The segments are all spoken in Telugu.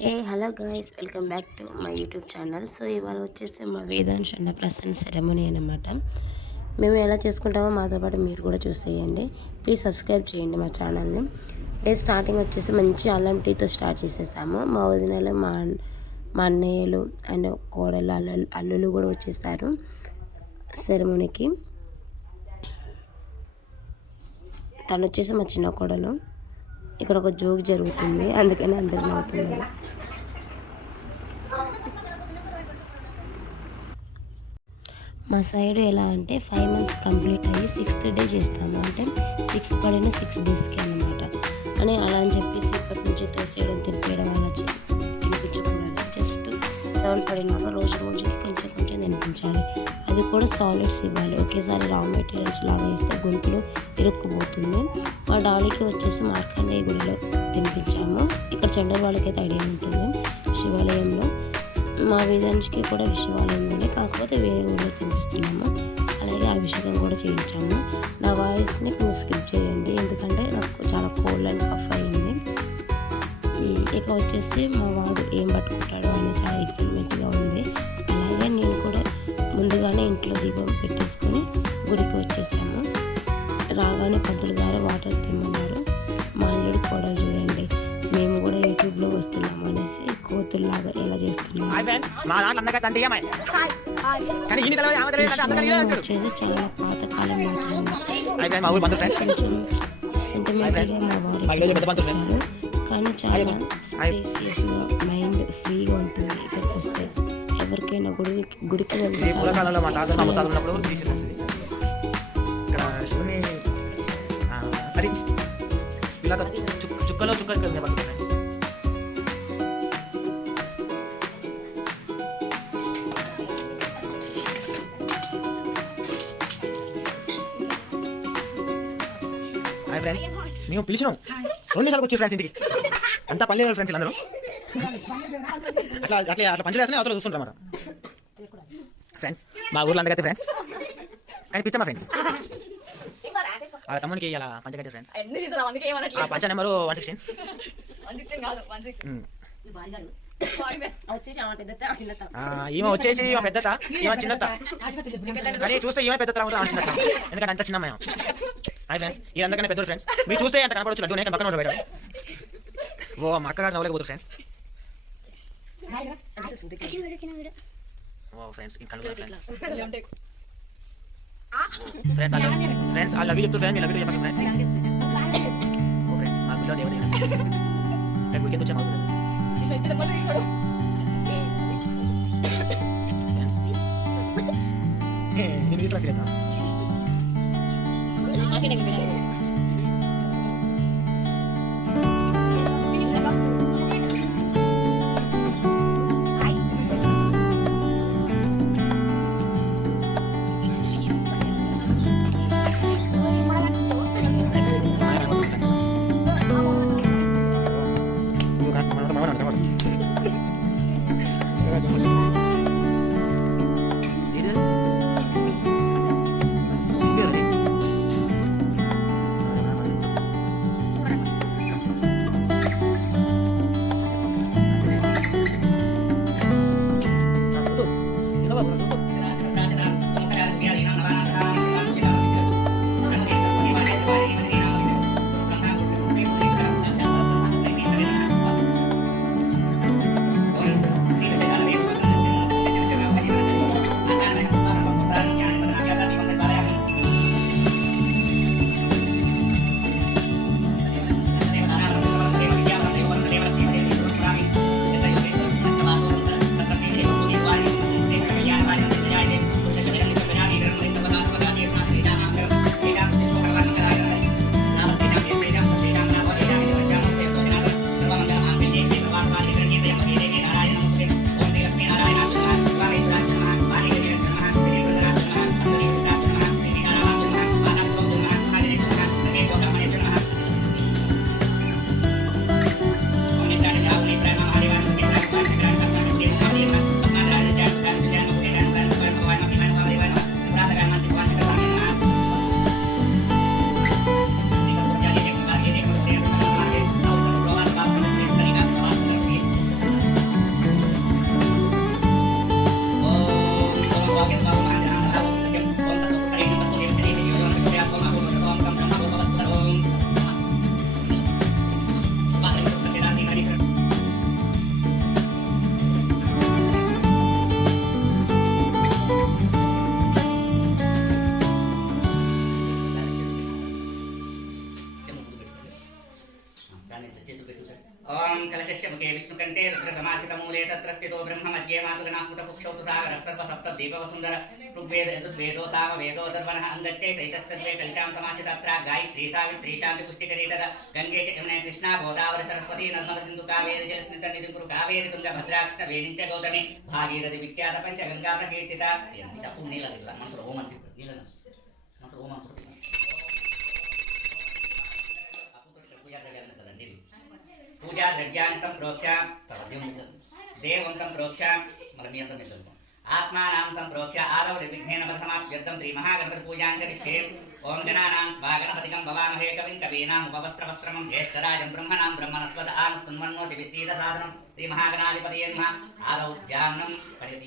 Hey hello guys, welcome back to my YouTube channel. So ఇవాళ వచ్చేసి మా వేదాంశ్ అన్నప్రాసన సెరమనీ అనమాట. మేము ఎలా చేసుకుంటామో మాతో పాటు మీరు కూడా చూసేయండి. ప్లీజ్ సబ్స్క్రైబ్ చేయండి మా ఛానల్ని. డే స్టార్టింగ్ వచ్చేసి మంచి అల్లం టీతో స్టార్ట్ చేసేసాము. మా వదినలు మా అన్నయ్యలు అండ్ కోడలు అల్లులు కూడా వచ్చేసారు సెరమనీకి. తను వచ్చేసి మా చిన్న కోడలు. ఇక్కడ ఒక జోక్ జరుగుతుంది, అందుకని అందరు నవ్వుతున్నారు. మా సైడ్ ఎలా అంటే 5 months కంప్లీట్ అయ్యి 6th డే చేస్తాము. అంటే 6 పడిన 6 daysకి అన్నమాట. అని అలా అని చెప్పేసి ఇప్పటి నుంచి తోసేయడం తినిపించడం అలా తినిపించకూడదు. జస్ట్ 7 పడినాక రోజుకి కొంచెం తినిపించాలి. అది కూడా సాలిడ్స్ ఇవ్వాలి. ఒకేసారి రా మెటీరియల్స్ లాగా వేస్తే గొంతులో ఇరుక్కుపోతుంది. మా డాలీకి వచ్చేసి మార్కండేయ గుడిలో తినిపించాము. ఇక్కడ చండవాళ్ళకైతే ఐడియా ఉంటుంది, శివాలయంలో. మా వేదాంశ్కి కూడా శివాలయంలోనే, కాకపోతే వేరే ఊళ్ళో తినిపిస్తున్నాము. అలాగే అభిషేకం కూడా చేయించాము. నా వాయిస్ని కొంచెం స్కిప్ చేయండి, ఎందుకంటే నాకు చాలా కోల్డ్ అండ్ కఫ్ అయింది. ఇక వచ్చేసి మా వాడు ఏం పట్టుకుంటాడో అని చాలా ఎక్సైట్మెంట్గా ఉంది. అలాగే నేను కూడా ముందుగానే ఇంట్లో దీపం పెట్టేసుకొని గుడికి వచ్చేసాము. రాగానే పంతులు గారు వాటర్ తిమ్మన్నారు. మా అల్లుడు కోడలు చూడండి, మేము కూడా యూట్యూబ్లో వస్తున్నాము అనేసి కోతుల్లాగా ఎలా చేస్తున్నాము. వచ్చేది చాలా పాతకాలం కొంచెం సెంటిమెంట్గా మా వారు, కానీ చాలా స్పేసియస్గా మైండ్ ఫ్రీగా ఉంటుంది. ఇక్కడికి వస్తే ఎవరికైనా గుడికి వెళ్తే చుక్కలో హాయ్ ఫ్రెండ్స్, మేము పిలిచినాం 2 నిమిషాలకు వచ్చి ఫ్రెండ్స్ ఇంటికి. అంతా పల్లె ఫ్రెండ్స్ అందరూ అట్లా అట్లా అట్లా పంచలు వేస్తే అవతల చూస్తుంటాం అన్నమాట. ఫ్రెండ్స్ మా ఊర్లో అందరికైతే ఫ్రెండ్స్ కానీ పిచ్చమ్మా ఫ్రెండ్స్. ఆ తమ్మునికి అలా పంచగట్టే ఫ్రెండ్స్. ఆ పంచ నెంబరు 116. ఈమె వచ్చేసి ఈమె పెద్దత, ఈమె చిన్నత. కానీ చూస్తే ఈమె పెద్ద చిన్నత, ఎందుకంటే అంత చిన్న. హాయ్ ఫ్రెండ్స్, ఈ అందరికన్నా పెద్దోడు ఫ్రెండ్స్. మీరు చూస్తే అంత కనపడచ్చు, లడ్డు నేను పక్కన బయట. ఓ మా అక్కగారు నవ్వలేకపోతుంది ఫ్రెండ్స్. ఓ ఫ్రెండ్స్ ఫ్రెండ్స్ ఆ లవ్ చెప్తూ ఫ్రెండ్స్, మీ లవ్ చెప్పండి ఫ్రెండ్స్. ఓ ఫ్రెండ్స్ మా పిల్లలు దేవుడు గుడికి వచ్చాము. నేను తీసుకురా ఫీల్ అవుతాను. मुखे विष्णुकण्ठे रुद्रसमाश्रितमूले तत्र स्थितो ब्रह्ममध्ये मातुगनास्मृतपुक्षौ तु सागरः सर्वसप्तद्वीपवसुन्धर ऋग्वेद यजुर्वेदो सामवेदो दर्वणः अङ्गच्चै सहितस्सर्वे कलशां समाश्रितात्रा गायत्री सावित्री शान्तिपुष्टिकरी तदा गङ्गे च यमुने कृष्णा गोदावरी सरस्वती नर्मदा सिन्धु कावेरी जलस्निग्धा कुरु कावेरी तुङ्गभद्रा कृष्ण वेणी च गौतमी भागीरथी विख्यात पंचगंगा प्रकीर्तिता सप्तम नीला दिला मनसर ओम अंतिम नीला मनसर ओम अंतिम पूजा द्रव्याणि संप्रोक्ष देवं संप्रोक्ष मलनियंत्रं मिलतं आत्मानां संप्रोक्ष आदौ निर्विघ्नेन समाप्यर्थं श्री महागणपति पूजां करिष्ये ओम जनानां वागणपतिकं भवामहे कविं कवीनां उपवस्त्रवस्त्रमं ज्येष्ठराजं ब्रह्मणां ब्रह्मणस्पत आनुस्तुन्वन्नोति विस्तीत साधनं श्री महागणाधिपतये नमः आदौ ध्यानं करियति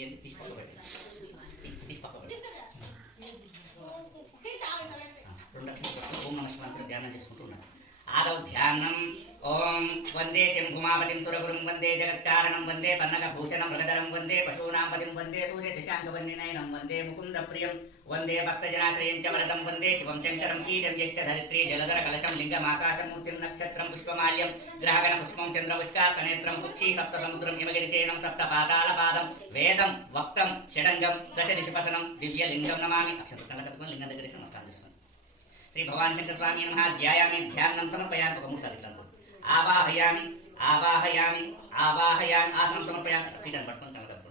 ओम नमः शिवाय ध्यानं చేసుకుంటున్నాను आदौ ध्यानं ओम वंदे शंभुमापतिं सुरगुरुं वंदे जगत्कारणं वंदे पन्नगभूषणं मृगधरं वंदे पशूनांपतिं वंदे सूर्यशशाङ्कवन्निनयनं वंदे मुकुन्दप्रियं वंदे भक्तजनाश्रयं च वरदं वंदे शिवं शङ्करं कीटं यश्च धरित्री जलधर कलशं लिङ्गमाकाशमूर्तिं नक्षत्रं पुष्पमाल्यं ग्रहगणपुष्पं चन्द्रपुष्कारकनेत्रं कुक्षी सप्तसमुद्रं हिमगिरिशेनं सप्तपातालपादं वेदं वक्तं षडङ्गं दशदिशिपसनं दिव्यलिङ्गं नमामि अक्षरकटकं लिङ्गं దగ్గర నమస్కారం చేసుకోండి श्री भगवान शंकर स्वामी नमः ध्यायामि ध्यानं समर्पयामि पकमुसालितंतु आवाहयामि आवाहयामि आवाहयामि आसनं समर्पयामि सीटन पट्टन कमलतु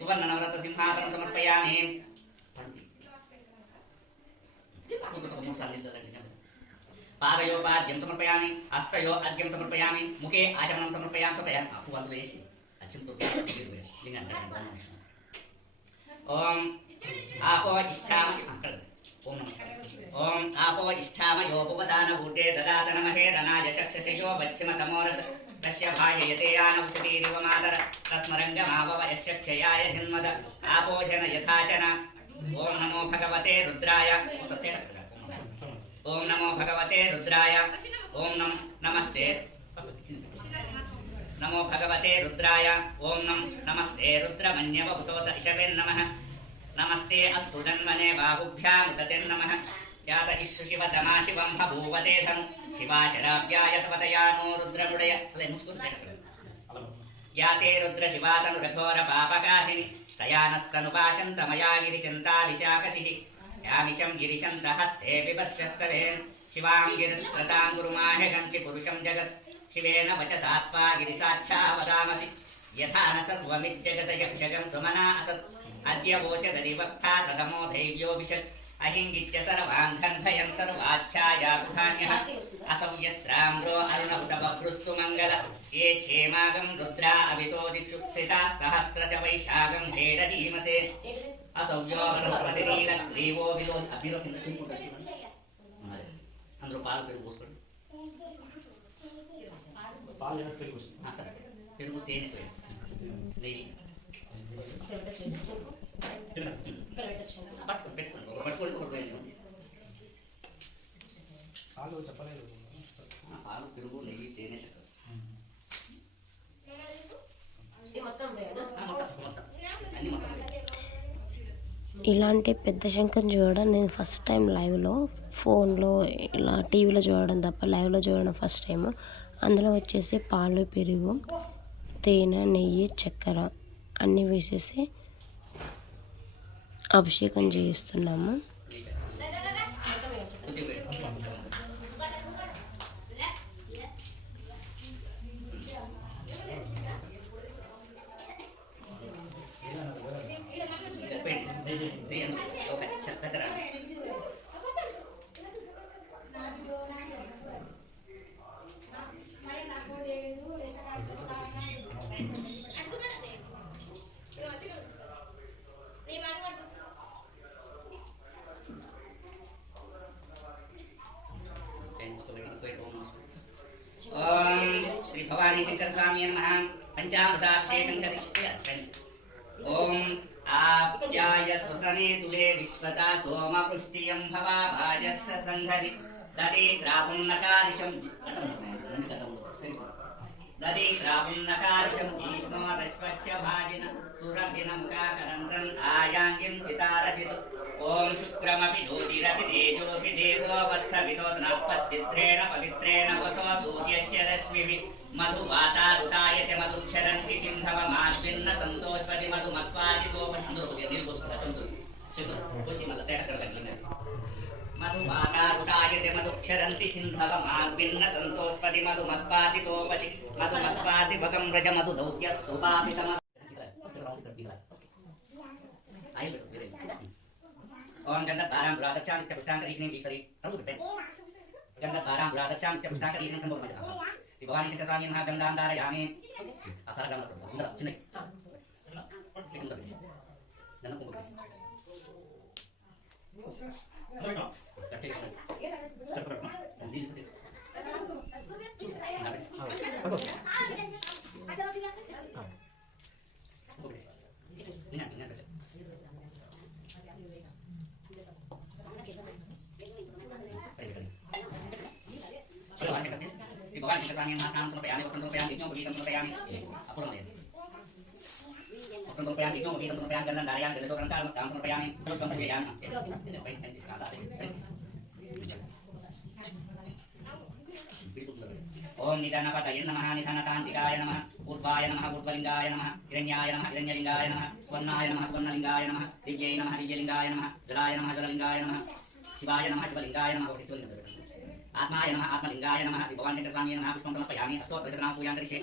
सुवर्ण नवरत्न सिंहासनं समर्पयामि पादयो पाद्यं समर्पयामि हस्तयो अर्घ्यं समर्पयामि मुखे आचमनं समर्पयामि समर्पयामि अपुवन्तु वेशि अचिंतो लिंगं ओम आपो इष्ठामि ओम ओम आपो इष्ठामयोपदानभूते ददात नमहे रनाय चक्षुषयो वच्चिमतमोरस तस्य भाययते यानवसतीरिव मातर तस्मरङ्गमावव यस्य क्षयाय जन्मद आपोजन यथाचन ओम नमो भगवते रुद्राय ओम नमो भगवते रुद्राय ओम नमस्ते नमो भगवते रुद्राय ओम नमस्ते रुद्रमन्यवभूतोत इषवे नमः नमस्ते अस्तु जन्मने बाहुभ्यामुदते नमः यात इष्टु शिवतमा शिवं बभूवते धनु शिवाशराभ्याय तवतया नो रुद्रमुडय याते रुद्र शिवातनु रघोर पापकाशिनि तया नस्तनुपाशन्तमया गिरिशन्ता विशाकशिः यामिशं गिरिशन्तहस्ते बिभर्षस्तवेन शिवां गिरित्रतां गुरुमाहे गंसि पुरुषं जगत् शिवेन वचतात्मा गिरिसाच्छा वदामसि यथा न सर्वमिज्जगत यक्षगं सुमना असत् अद्य वोचदरिवक्ता प्रथमो धैर्यो विशत् अहिंगिच्य सर्वाङ्घन् भयं सर्वाच्छायातुधान्यः असौ यस्त्राम्रो अरुण उत बभ्रुस्सु मङ्गल ये क्षेमागं रुद्रा अवितो दिक्षुप्सिता सहस्रश वैशाखं हेडधीमते असौ यो वनस्पतिनीलग्रीवो विलो अभिरो अंदरो पाल पेरुगु पोस्कोंడి पाल ఏన చెరుగు సర్ పెరుగు తేనె నెయ్యి పాలు చెప్పలేదు పాలు పెరుగు నెయ్యి తేనె ఇలాంటి పెద్ద శంఖం చూడడం నేను ఫస్ట్ టైం లైవ్లో ఫోన్లో ఇలా టీవీలో చూడడం తప్ప లైవ్లో చూడడం ఫస్ట్ టైం. అందులో వచ్చేసి పాలు పెరుగు తేనె నెయ్యి చక్కెర అన్నీ వేసేసి అభిషేకం చేస్తున్నాము. ओम श्री भवानी शंकर स्वामी नमः पंचामृताभिषेकं करिष्ये. ओम आप्याय स्वसने तुले विश्वता सोम पुष्टियं भवा भाजस्य संघरि ददे ग्राहुं नकारिशं दधि राहुन्नकारिशं भीष्मो दश्वस्य भाजिन सुरभिनमुखाकरन्त्रन् आयाङ्गिं चितारसितु ॐ शुक्रमपि ज्योतिरपि तेजोऽपि देवो वत्सविदोत्नात्पच्चित्रेण पवित्रेण वसो सूर्यस्य रश्मिभिः मधुवातारुतायते मधुक्षरन्ति सिंहवमाश्विन्न सन्तोष्पति मधुमातारुतायते मधुक्षरन्ति सिंहवमाश्विन्न सन्तोष्पति मधुमत्पादितोपति मधुमत्पादि भगं व्रज मधुदौत्यस्तुपापितम ओम गंधधारां दुरादर्शामित्यपुष्टाङ्गरीष्णीं ईश्वरी गंधधारां दुरादर्शामित्यपुष्टाङ्गरीष्णीं कंबो मजः भवानी शंकर स्वामी नमः गंधां धारयामि आसार गंध उंदर चिन्नै उंदर गंध कुंभो कच्चे चक्कर नील से भगवान शंकराचार्य नाम समर्पयामि वस्त्रं समर्पयामि यज्ञं गीतं समर्पयामि अपूर्णमयम् वस्त्रं समर्पयामि यज्ञं गीतं समर्पयामि गन्धं धारयामि गन्धशोकरन्तां समर्पयामि पुष्पं पूजयामि ओम निधनपतये नमः निधनतान्तिकाय नमः ऊर्ध्वाय नमः ऊर्ध्वलिंगाय नमः हिरण्याय नमः हिरण्यलिंगाय नमः स्वर्णाय नमः स्वर्णलिंगाय नमः दिव्यै नमः दिव्यलिंगाय नमः जलाय नमः जललिंगाय नमः शिवाय नमः शिवलिंगाय नमः आत्माय नमः आत्मलिंगाय नमः भगवान शंकर स्वामी नमः पुष्पं समर्पयामि अष्टोत्तरशतनाम पूजां करिष्ये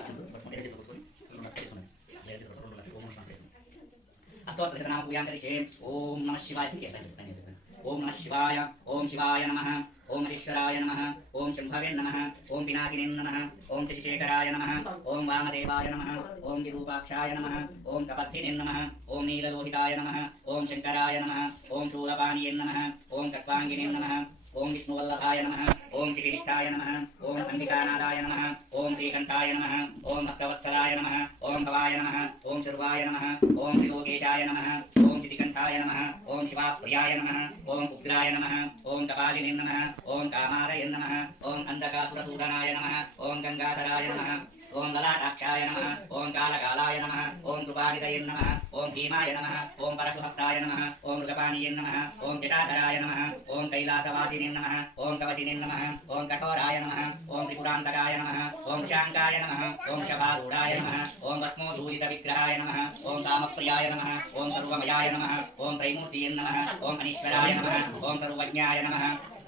अष्टोत्तरशतनाम पूजां करिष्ये ओम नमः शिवाय ओम नमः शिवाय ओम शिवाय नमः ओम हरीश्वराय नमः ओम शंभवे नमः ओम पिनाकिने नमः ओम शशिशेखराय नमः ओम वामदेवाय नमः ओम विरूपाक्षाय नमः ओम कपत्थिने नमः ओम नीललोहिताय नमः ओम शंकराय नमः ओम शूलपाणिये नमः ओम कट्वांगिने नमः ओम विष्णुवल्लभाय नमः ओम श्रीकृष्णाय नमः ओम अंबिकानादाय नमः ओम श्रीकंठाय नमः ओम भक्तवत्सलाय नमः ओम भवाय नमः ओम शर्वाय नमः ओम त्रिलोकेशाय नमः ओम चितिकंठाय नमः ओम शिवाप्रियाय नमः ओम उग्राय नमः ओम कपालिने नमः ओम कामारये नमः ओम अंधकासुरसूदनाय नमः ओम गंगाधराय नमः ओम ललाटाक्षाय नमः ओम कालकालाय नमः ओम कृपानिधये नमः ओम भीमाय नमः ओम परशुहस्ताय नमः ओम मृगपाणिये नमः ओम जटाधराय नमः ओम कैलासवासिने नमः ओम कवचिने नमः ओम कठोराय नमः ओम त्रिपुरान्तकाय नमः ओम शांकाय नमः ओम शभारूढाय नमः ओम भस्मोद्धूलितविग्रहाय नमः ओम कामप्रियाय नमः ओम सर्वमयाय नमः ओम त्रैमूर्तिये नमः ओम अनीश्वराय नमः ओम सर्वज्ञाय नमः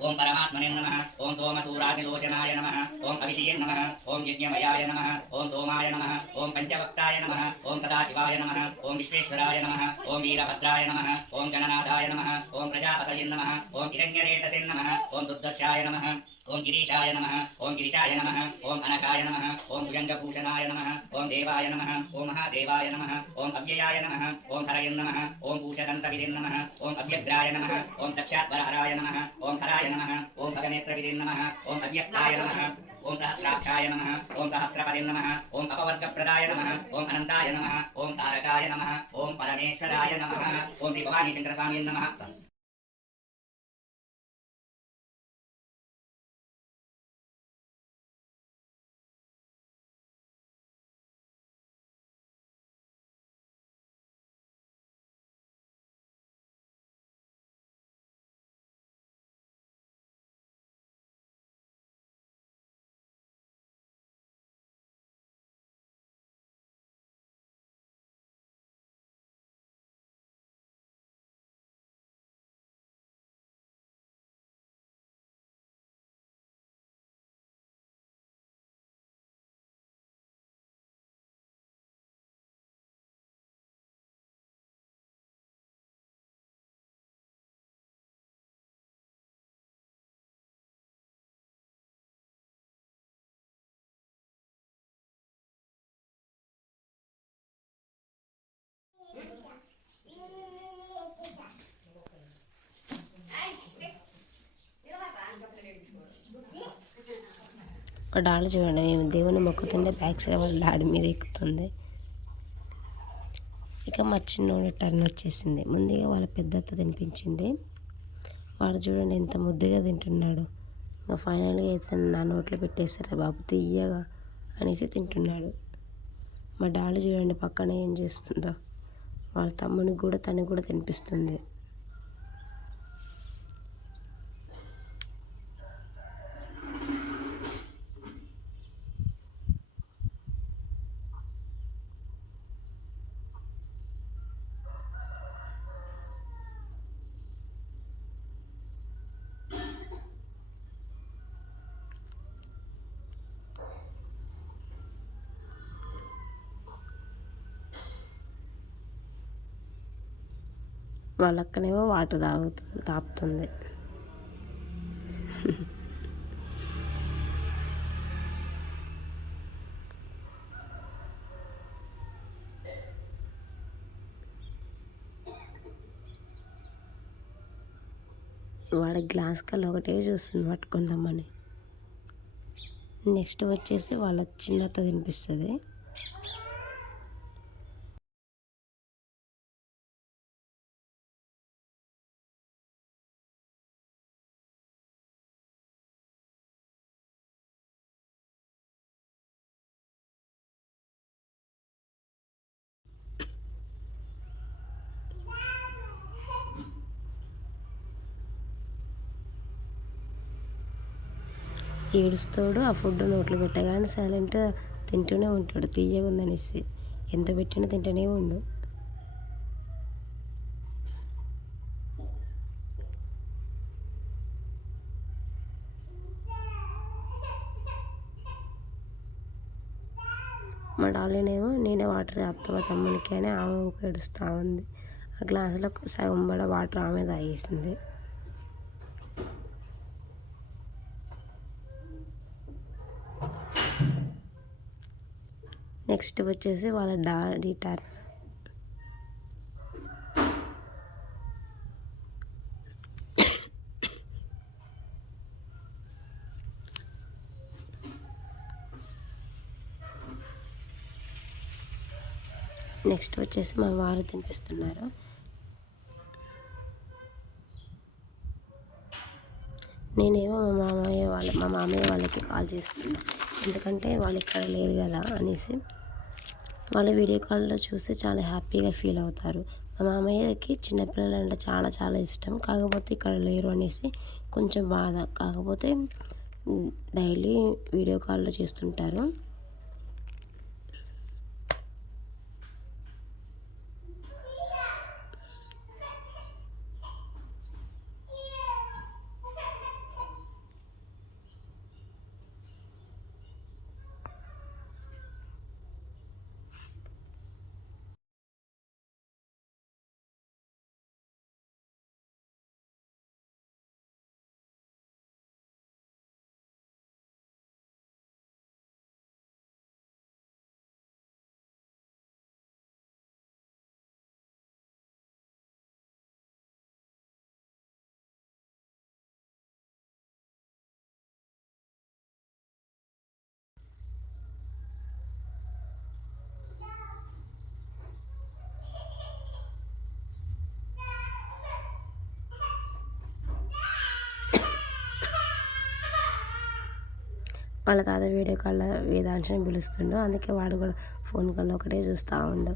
ओम परमात्मने नमः ओम सोमसूरादिलोचनाय नमः ओम अभिषये नमः ओम यज्ञमयाय नमः ओम सोमाय नमः ओम पंचवक्ताय नमः ओम सदाशिवाय नमः ओम विश्वेश्वराय नमः ओम वीरभद्राय नमः ओम गणनाथाय नमः ओम प्रजापतये नमः ओम हिरण्यरेतसे नमः ओम दुर्दर्शाय नमः ओम गिरीशाय नमः ओम गिरिशाय नमः ओम अनकाय नमः ओम भुजंगभूषणाय नमः ओम देवाय नमः ओम महादेवाय नमः ओम अव्ययाय नमः ओम हरये नमः ओम भूषदन्तविदे नमः ओम अव्यग्राय नमः ओम दक्षात्वरहराय नमः ओम हराय नमः ओम भगनेत्रविदे नमः ओम अव्यक्ताय नमः ओम सहस्राक्षाय नमः ओम सहस्रपदे नमः ओम अपवर्गप्रदाय नमः ओम अनंताय नमः ओम तारकाय नमः ओम परमेश्वराय नमः ओम श्री भवानी शंकर स्वामी नमः ఒక డాల్ చూడండి, మేము దేవుని మొక్కుతుంటే బ్యాక్ సైడ్ వాళ్ళ డాడీ మీద ఎక్కుతుంది. ఇక మా చిన్నోడి టర్న్ వచ్చేసింది. ముందుగా వాళ్ళ పెద్దత్త తినిపించింది. వాడు చూడండి ఎంత ముద్దుగా తింటున్నాడు. ఇంకా ఫైనల్గా అయితే నా నోట్లో పెట్టేస్తారా బాబు తీయగా అనేసి తింటున్నాడు. మా డాడీ చూడండి పక్కన ఏం చేస్తుందో, వాళ్ళ తమ్మునికి కూడా తను కూడా తినిపిస్తుంది. వాళ్ళ అక్కనేమో వాటర్ తాపుతుంది. వాడి గ్లాస్ కల్లా ఒకటే చూస్తుంది పట్టుకుందామని. నెక్స్ట్ వచ్చేసి వాళ్ళ చిన్నత్త తినిపిస్తుంది. ఏడుస్తాడు, ఆ ఫుడ్ నోట్లో పెట్టగానే సైలెంట్గా తింటూనే ఉంటాడు. తీయగా ఉందనేసి ఎంత పెట్టినా తింటూనే ఉండు. మా డాలీనేమో నేనే వాటర్ తాపుతా మా తమ్మునికి అని ఆమె ఏడుస్తూ ఉంది. ఆ గ్లాసులో సగం పడ వాటర్ ఆమె తాగేసింది. నెక్స్ట్ వచ్చేసి వాళ్ళ డాడీ టర్న్. నెక్స్ట్ వచ్చేసి మా వారు తినిపిస్తున్నారు. నేనేమో మా మామయ్య వాళ్ళకి కాల్ చేస్తున్నా, ఎందుకంటే వాళ్ళు ఇక్కడ లేరు కదా అనేసి. వాళ్ళ వీడియో కాల్లో చూసి చాలా హ్యాపీగా ఫీల్ అవుతారు. మా మామయ్యకి చిన్నపిల్లలు అంటే చాలా చాలా ఇష్టం, కాకపోతే ఇక్కడ లేరు అనేసి కొంచెం బాధ. కాకపోతే డైలీ వీడియో కాల్లో చేస్తుంటారు. వాళ్ళ తాత వీడియో కాల్లో వేదాంశని పిలుస్తుండు, అందుకే వాడు కూడా ఫోన్ కాల్లో ఒకటే చూస్తూ ఉండు.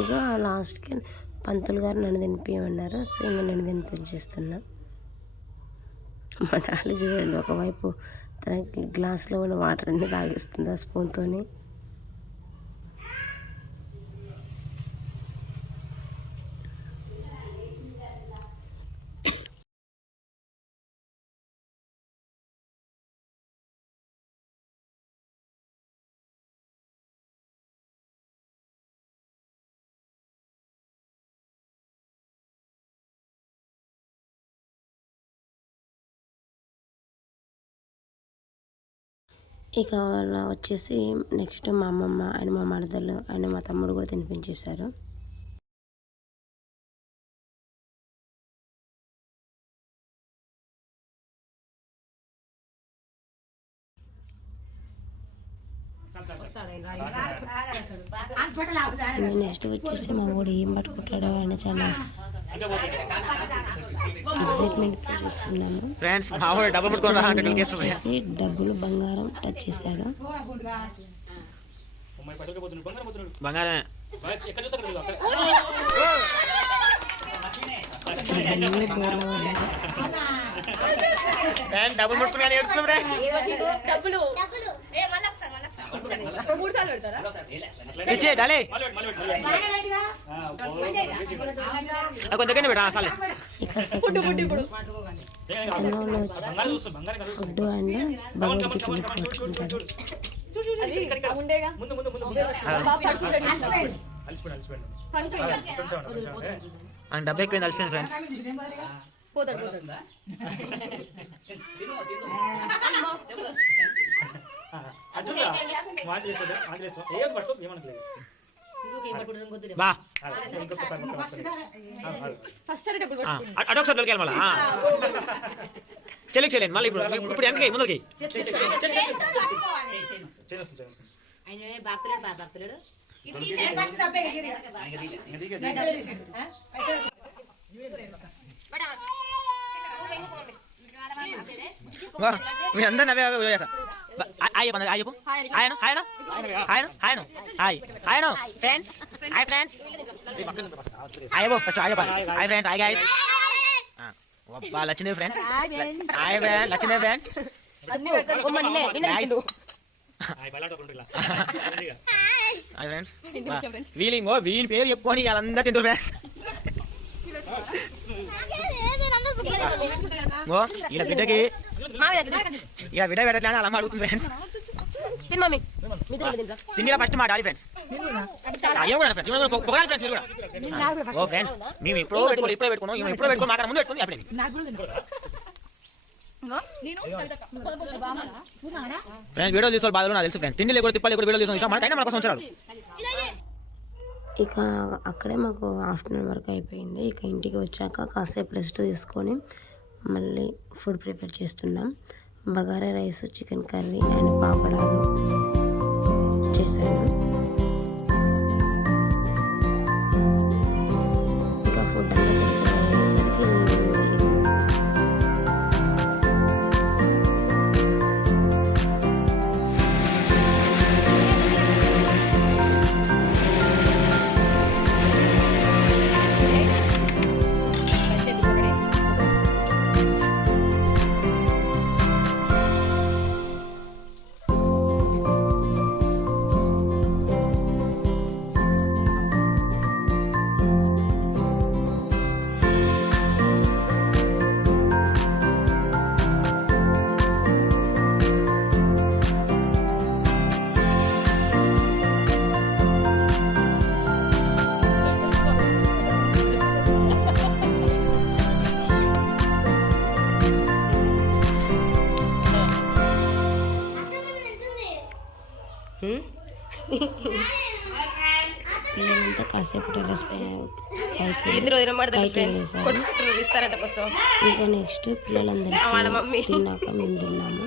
ఇక లాస్ట్కి పంతులు గారు నన్ను తినిపించమన్నారు, సో ఇంకా నేను తినిపించేస్తున్నా. మా డాడీ చూడండి ఒకవైపు తన గ్లాస్లో ఉన్న వాటర్ అన్నీ తాగిస్తుంది ఆ స్పూన్తోని. ఇక అలా వచ్చేసి నెక్స్ట్ మా అమ్మమ్మ అండ్ మా మరదలు అండ్ మా తమ్ముడు కూడా తినిపించేశారు. నెక్స్ట్ వచ్చేసి మా ఊడు ఏం పట్టుకుంటాడో అని చాలా ఎక్సైట్మెంట్తో చూస్తున్నాము. ఫ్రెండ్స్ మా వాడు డబ్బు పట్టుకొని రా అంటే నీకేస్తున్నాయి. వచ్చేసి డబ్బులు బంగారం టచ్ చేశాడు. బంగారమే సడన్లీ బోర్లో పడ్డాడు. డబ్బులు పట్టుకుని కానీ ఏడుస్తున్నాం రే. ఇచ్చే డాలే కొంచెం దగ్గర పెట్టా అసలే. ఇక సెకండ్ రౌండ్లో వచ్చేసి ఫుడ్ అండ్ భగవద్గీత పట్టుకుంటాడు. అని డబ్బు ఎక్కువ కలిసిపోయింది ఫ్రెండ్స్. బా అడొకసారి వెళ్ళి మళ్ళా చెల్లికి చేయలేను మళ్ళీ ఇప్పుడు వెనక్కి ముందుకి. మీ అందరు నవ్వే చెప్పు ఆయన ఆయన ఆయన ఆయన హాయ్ ఆయన ఫ్రెండ్స్ హాయ్ ఫ్రెండ్స్ అయ్యో first hi hi friends hi guys Lakshmi friends hi friends Lakshmi friends hi friends wheeling వీళ్ళ పేరు చెప్పుకొని వాళ్ళందరూ తింటారు ఫ్రెండ్స్. ఇలా బిడ్డకి ఇక బిడ్డ పెట్టట్లే అని అలా అడుగుతుంది ఫ్రెండ్స్. తిండిగా ఫస్ట్ మా డాడీ ఫ్రెండ్స్ ఫ్రెండ్స్ మీరు కూడా ఓ ఫ్రెండ్స్ మేము ఇప్పుడు పెట్టుకున్నాం ఇప్పుడు పెట్టుకుని మాకు ముందు పెట్టుకుని అప్పుడే ఫ్రెండ్స్ వీడియో తీసుకోవాలి బాధలు నాకు తెలుసు ఫ్రెండ్స్. తిండి లేకుండా తిప్పాలి కూడా వీడియో తీసుకుని మనకైనా మనకు సంవత్సరాలు. ఇక అక్కడే మాకు ఆఫ్టర్నూన్ వరకు అయిపోయింది. ఇక ఇంటికి వచ్చాక కాసేపు రెస్ట్ తీసుకొని మళ్ళీ ఫుడ్ ప్రిపేర్ చేస్తున్నాం. Bagara rice, chicken curry and పాపడాలు చేశాను. ఇంకా ఫుడ్ అంతా ప్రిపేర్ అయ్యేసరికి పిల్లలంతా కాసేపు టెర్రస్ ఇంకా నెక్స్ట్ పిల్లలందరికీ తిన్నాక మేము తిన్నాము.